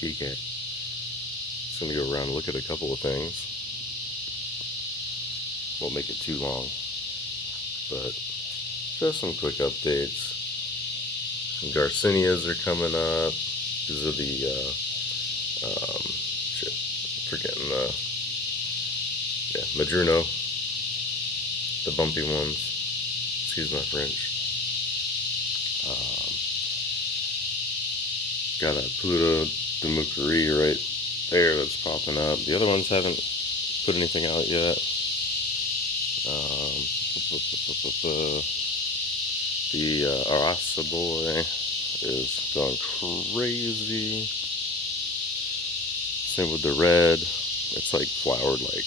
PK. Just gonna go around and look at a couple of things. Won't make it too long, but just some quick updates. Some Garcinias are coming up. These are the forgetting Madruno, the bumpy ones. Excuse my French. Got a Pluto de Mucuri right there that's popping up. The other ones haven't put anything out yet. The Arasa boy is going crazy. Same with the red. It's like flowered like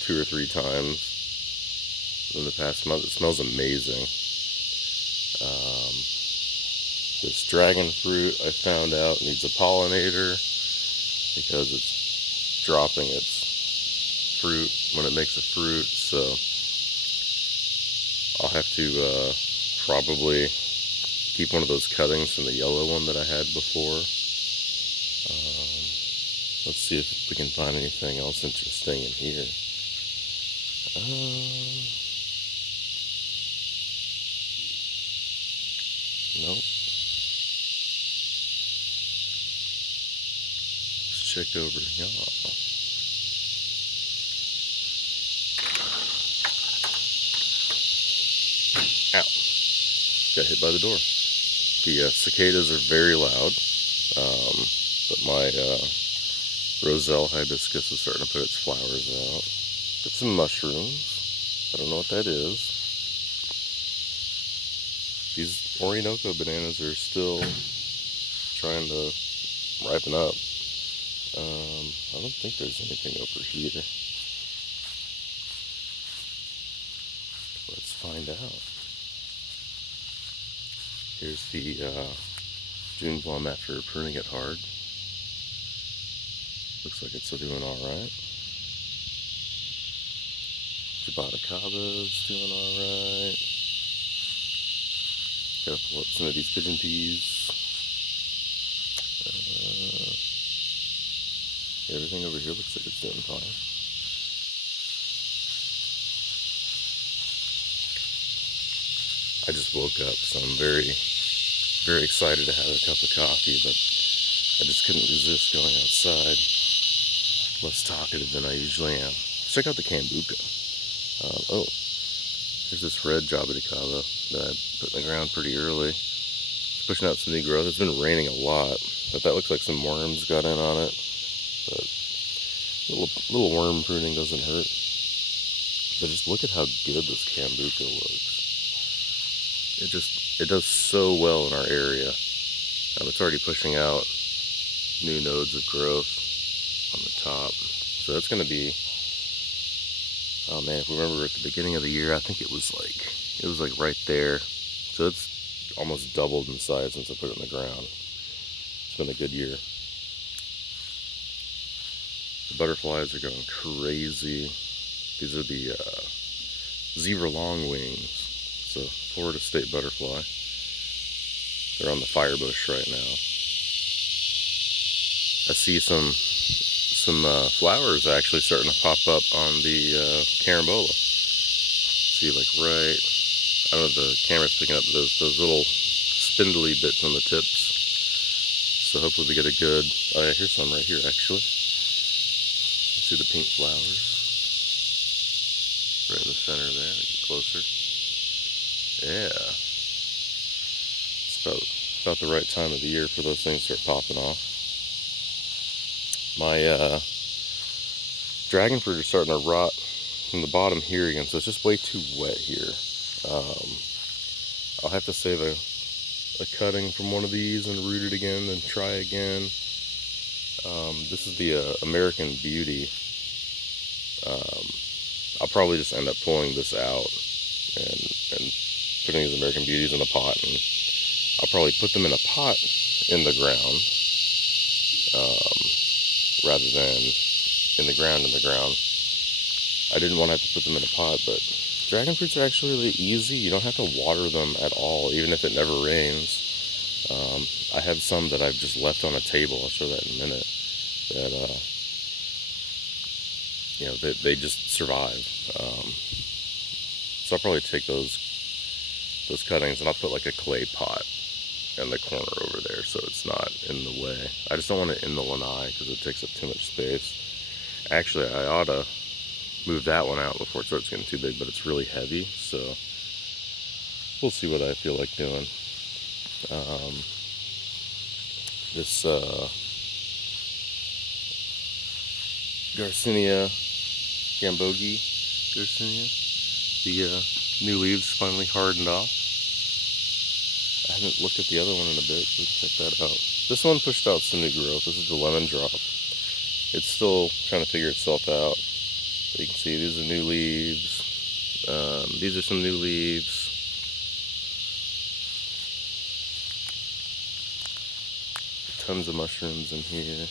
2 or 3 times in the past month. It smells amazing. This dragon fruit I found out needs a pollinator because it's dropping its fruit when it makes a fruit, so I'll have to probably keep one of those cuttings from the yellow one that I had before. Let's see if we can find anything else interesting in here. Nope. Let's check over here. Ow. Got hit by the door. The cicadas are very loud, but my Roselle hibiscus is starting to put its flowers out. Got some mushrooms. I don't know what that is. These Orinoco bananas are still trying to ripen up. I don't think there's anything over here. Let's find out. Here's the June plum after pruning it hard. Looks like it's doing alright. Jabatacaba's doing alright. Gotta pull up some of these pigeon peas. Everything over here looks like it's doing fine. I just woke up, so I'm very, very excited to have a cup of coffee, but I just couldn't resist going outside. Less talkative than I usually am. Let's check out the Cambuca. There's this red Jaboticaba that I put in the ground pretty early. It's pushing out some new growth. It's been raining a lot, but that looks like some worms got in on it. But little worm pruning doesn't hurt. But just look at how good this Cambuca looks. It does so well in our area. It's already pushing out new nodes of growth on the top. So that's going to be, oh man, if we remember at the beginning of the year, I think it was like right there. So it's almost doubled in size since I put it in the ground. It's been a good year. The butterflies are going crazy. These are the zebra longwings. It's a Florida state butterfly. They're on the firebush right now. I see some flowers actually starting to pop up on the carambola. See, like right, I don't know if the camera's picking up those little spindly bits on the tips. So hopefully we get a good, oh yeah, here's some right here actually. See the pink flowers right in the center there. Get closer. Yeah. It's about the right time of the year for those things to start popping off. My dragon fruit are starting to rot from the bottom here again, so it's just way too wet here. I'll have to save a cutting from one of these and root it again and try again. This is the American Beauty. I'll probably just end up pulling this out and putting these American Beauties in a pot, and I'll probably put them in a pot in the ground rather than in the ground. I didn't want to have to put them in a pot, but dragon fruits are actually really easy. You don't have to water them at all, even if it never rains. I have some that I've just left on a table. I'll show that in a minute. That you know, they just survive. So I'll probably take those cuttings and I'll put like a clay pot in the corner over there so it's not in the way. I just don't want it in the lanai because it takes up too much space. Actually, I ought to move that one out before it starts getting too big, but it's really heavy, so we'll see what I feel like doing. This Garcinia, Gambogi Garcinia, the new leaves finally hardened off. I haven't looked at the other one in a bit, so check that out. This one pushed out some new growth. This is the lemon drop. It's still trying to figure itself out. But you can see these are new leaves. These are some new leaves. Tons of mushrooms in here.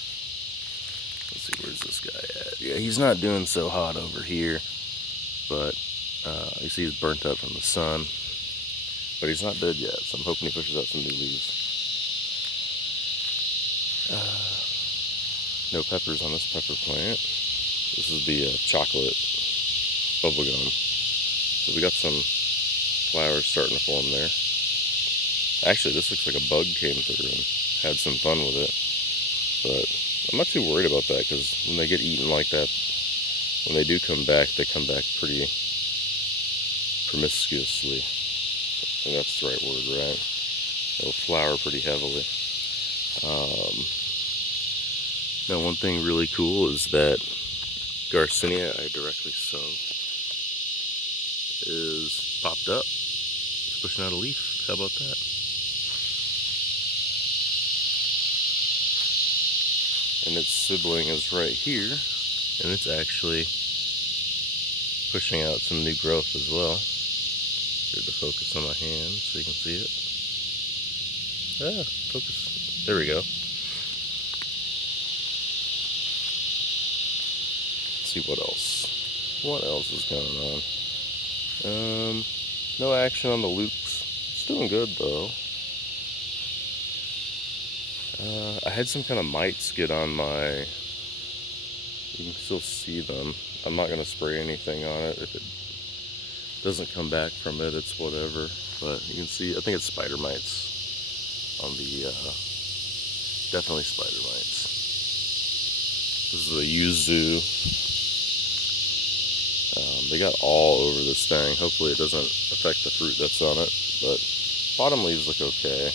Let's see, where's this guy at? Yeah, he's not doing so hot over here, but you see he's burnt up from the sun. But he's not dead yet, so I'm hoping he pushes out some new leaves. No peppers on this pepper plant. This is the chocolate bubblegum. So we got some flowers starting to form there. Actually, this looks like a bug came through and had some fun with it. But I'm not too worried about that because when they get eaten like that, when they do come back, they come back pretty promiscuously. I think that's the right word, right? They'll flower pretty heavily. Now, one thing really cool is that Garcinia I directly sowed is popped up. It's pushing out a leaf. How about that? And its sibling is right here, and it's actually pushing out some new growth as well. Here to focus on my hand so you can see it. Focus. There we go. Let's see what else. What else is going on? No action on the loops. It's doing good though. I had some kind of mites get on my, you can still see them. I'm not going to spray anything on it. If it doesn't come back from it, it's whatever. But you can see, I think it's spider mites on the, definitely spider mites. This is a yuzu. They got all over this thing. Hopefully it doesn't affect the fruit that's on it. But bottom leaves look okay.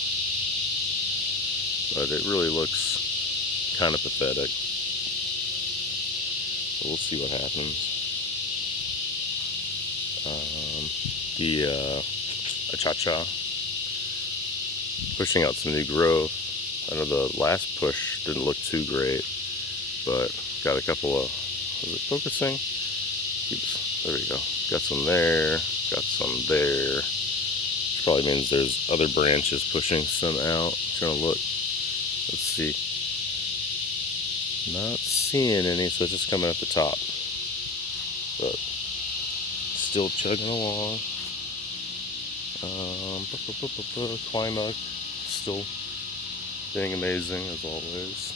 But it really looks kind of pathetic. We'll see what happens. The achacha pushing out some new growth. I know the last push didn't look too great, but got a couple of, is it focusing? Oops, there we go. Got some there, got some there. Which probably means there's other branches pushing some out. I'm trying to look. Let's see. Not seeing any, so it's just coming at the top. But still chugging along. Climax still being amazing as always.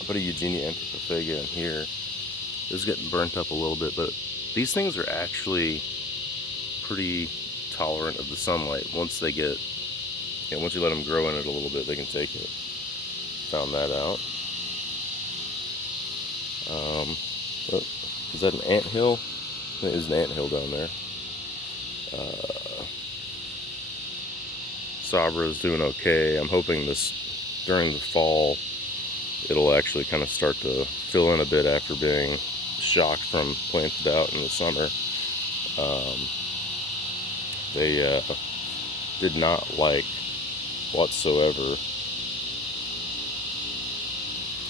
I put a Eugenia antipophaga in here. It's getting burnt up a little bit, but these things are actually pretty tolerant of the sunlight. Once they get, once you let them grow in it a little bit, they can take it. Found that out. Is that an anthill? There's an anthill down there. Sabra's doing okay. I'm hoping this, during the fall, it'll actually kind of start to fill in a bit after being shocked from planted out in the summer. They did not like whatsoever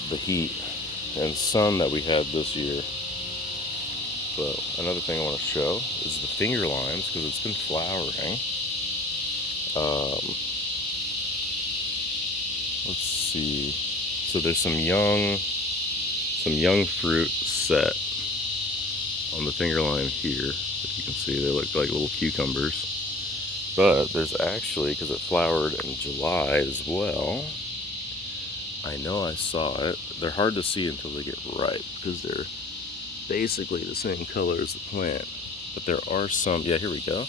the heat and sun that we had this year. But another thing I want to show is the finger limes, because it's been flowering. Let's see. So there's some young fruit set on the finger lime here. If you can see, they look like little cucumbers. But there's actually, because it flowered in July as well, I know I saw it. They're hard to see until they get ripe because they're basically the same color as the plant. But there are some, yeah, here we go.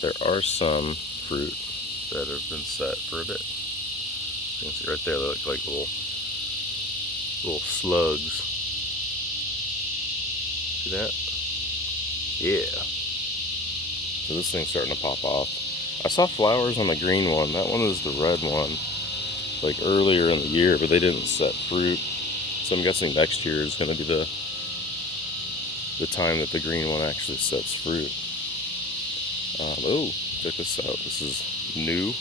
There are some fruit that have been set for a bit. You can see right there, they look like little slugs. See that? Yeah. So this thing's starting to pop off. I saw flowers on the green one. That one was the red one, like earlier in the year, but they didn't set fruit. So I'm guessing next year is going to be the time that the green one actually sets fruit. Oh, check this out. This is new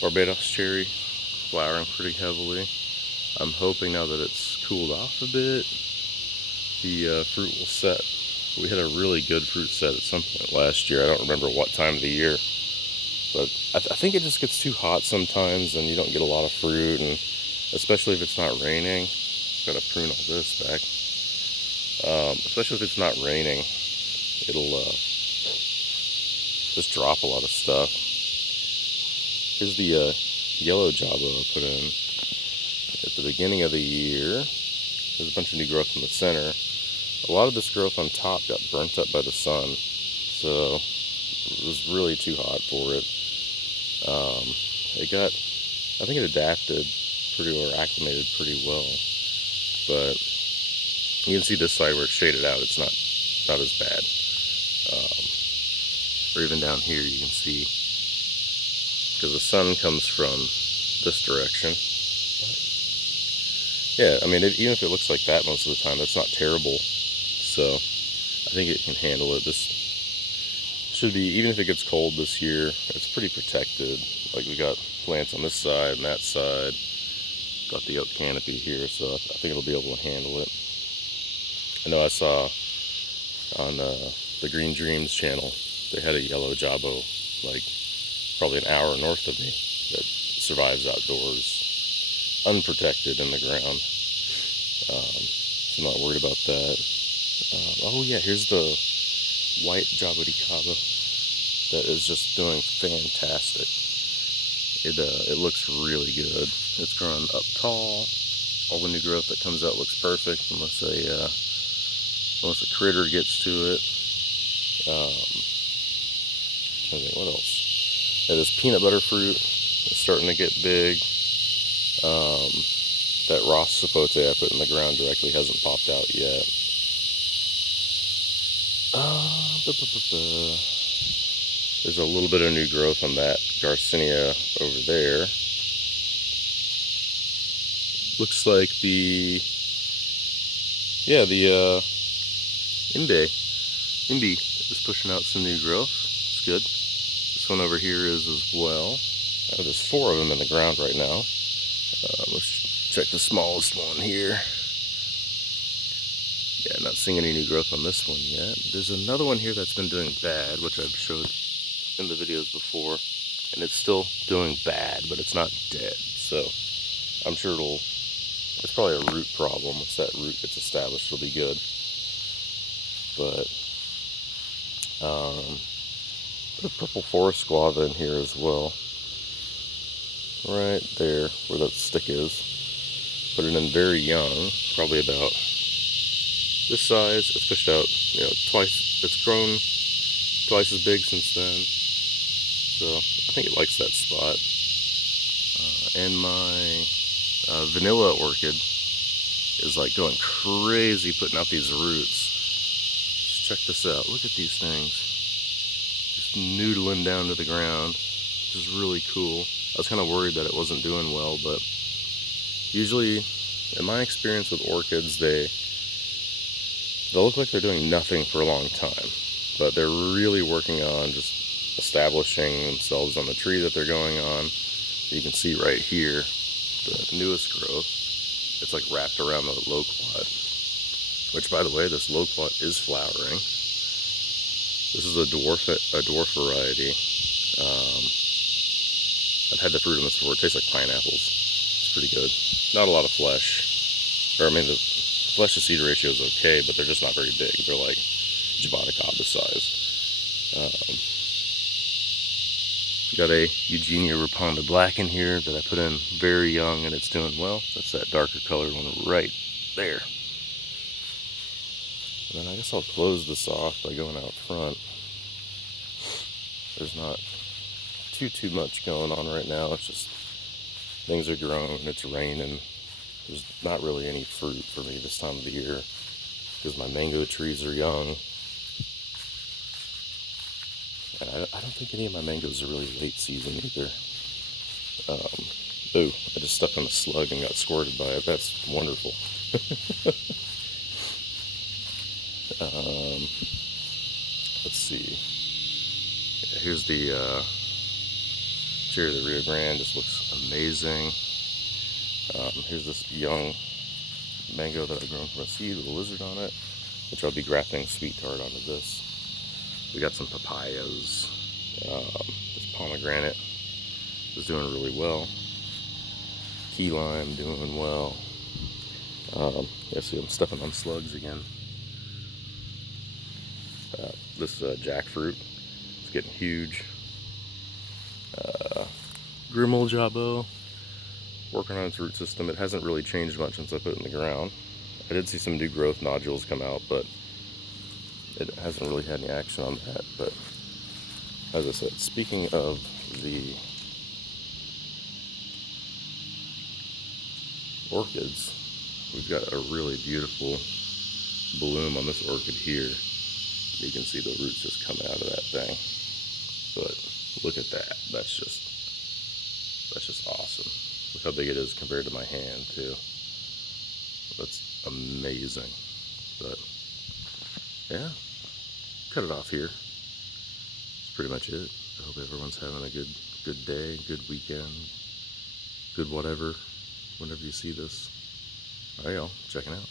Barbados cherry, flowering pretty heavily. I'm hoping now that it's cooled off a bit, the fruit will set. We had a really good fruit set at some point last year. I don't remember what time of the year, but I think it just gets too hot sometimes and you don't get a lot of fruit, and especially if it's not raining. Gotta prune all this back. Especially if it's not raining, it'll just drop a lot of stuff. Here's the yellow jabo I put in at the beginning of the year. There's a bunch of new growth in the center. A lot of this growth on top got burnt up by the sun, so it was really too hot for it. I think it adapted or acclimated pretty well, but you can see this side where it's shaded out, it's not as bad. Or even down here you can see, because the sun comes from this direction. Yeah, I mean, even if it looks like that most of the time, that's not terrible. So I think it can handle it. This should be, even if it gets cold this year, it's pretty protected. Like, we got plants on this side and that side. Got the oak canopy here, so I think it'll be able to handle it. I know I saw on the Green Dreams channel, they had a yellow jabo, like probably an hour north of me, that survives outdoors, unprotected in the ground. So I'm not worried about that. Oh yeah, here's the white jabuticaba that is just doing fantastic. It looks really good. It's growing up tall. All the new growth that comes out looks perfect, unless a critter gets to it. I think, what else? Yeah, this peanut butter fruit is starting to get big. That Ross sapote I put in the ground directly hasn't popped out yet. There's a little bit of new growth on that Garcinia over there. Looks like the Imbi is pushing out some new growth. It's good. This one over here is as well. There's 4 of them in the ground right now. Let's check the smallest one here. Yeah, not seeing any new growth on this one yet. There's another one here that's been doing bad, which I've showed in the videos before, and it's still doing bad, but it's not dead. So I'm sure it's probably a root problem. Once that root gets established, it'll be good. But put a purple forest guava in here as well. Right there where that stick is. Put it in very young, probably about this size. It's pushed out, twice. It's grown twice as big since then. So I think it likes that spot. And my vanilla orchid is like going crazy putting out these roots. Just check this out. Look at these things. Just noodling down to the ground, which is really cool. I was kind of worried that it wasn't doing well, but usually, in my experience with orchids, they look like they're doing nothing for a long time, but they're really working on just establishing themselves on the tree that they're going on. You can see right here, the newest growth. It's like wrapped around the loquat, which, by the way, this loquat is flowering. This is a dwarf variety. I've had the fruit on this before. It tastes like pineapples. It's pretty good. Not a lot of flesh. Or, I mean, the flesh to seed ratio is okay, but they're just not very big. They're like jaboticaba size. Got a Eugenia Raponda Black in here that I put in very young, and it's doing well. That's that darker colored one right there. And then I guess I'll close this off by going out front. There's not too much going on right now. It's just things are growing, it's raining. There's not really any fruit for me this time of the year because my mango trees are young. And I don't think any of my mangoes are really late season either. Ooh, I just stepped on a slug and got squirted by it. That's wonderful. Let's see. Yeah, here's the cherry of the Rio Grande. Just looks amazing. Here's this young mango that I've grown from a seed with a lizard on it, which I'll be grafting sweet tart onto this. We got some papayas. This pomegranate is doing really well. Key lime doing well. Yeah, see, I'm stepping on slugs again. This jackfruit is getting huge. Grimal Jabo, working on its root system. It hasn't really changed much since I put it in the ground. I did see some new growth nodules come out, but it hasn't really had any action on that. But as I said, speaking of the orchids, we've got a really beautiful bloom on this orchid here. You can see the roots just coming out of that thing. But look at that. That's just awesome. Look how big it is compared to my hand too. That's amazing. But yeah, cut it off here. That's pretty much it. I hope everyone's having a good day, good weekend, good whatever, whenever you see this. All right, y'all, checking out.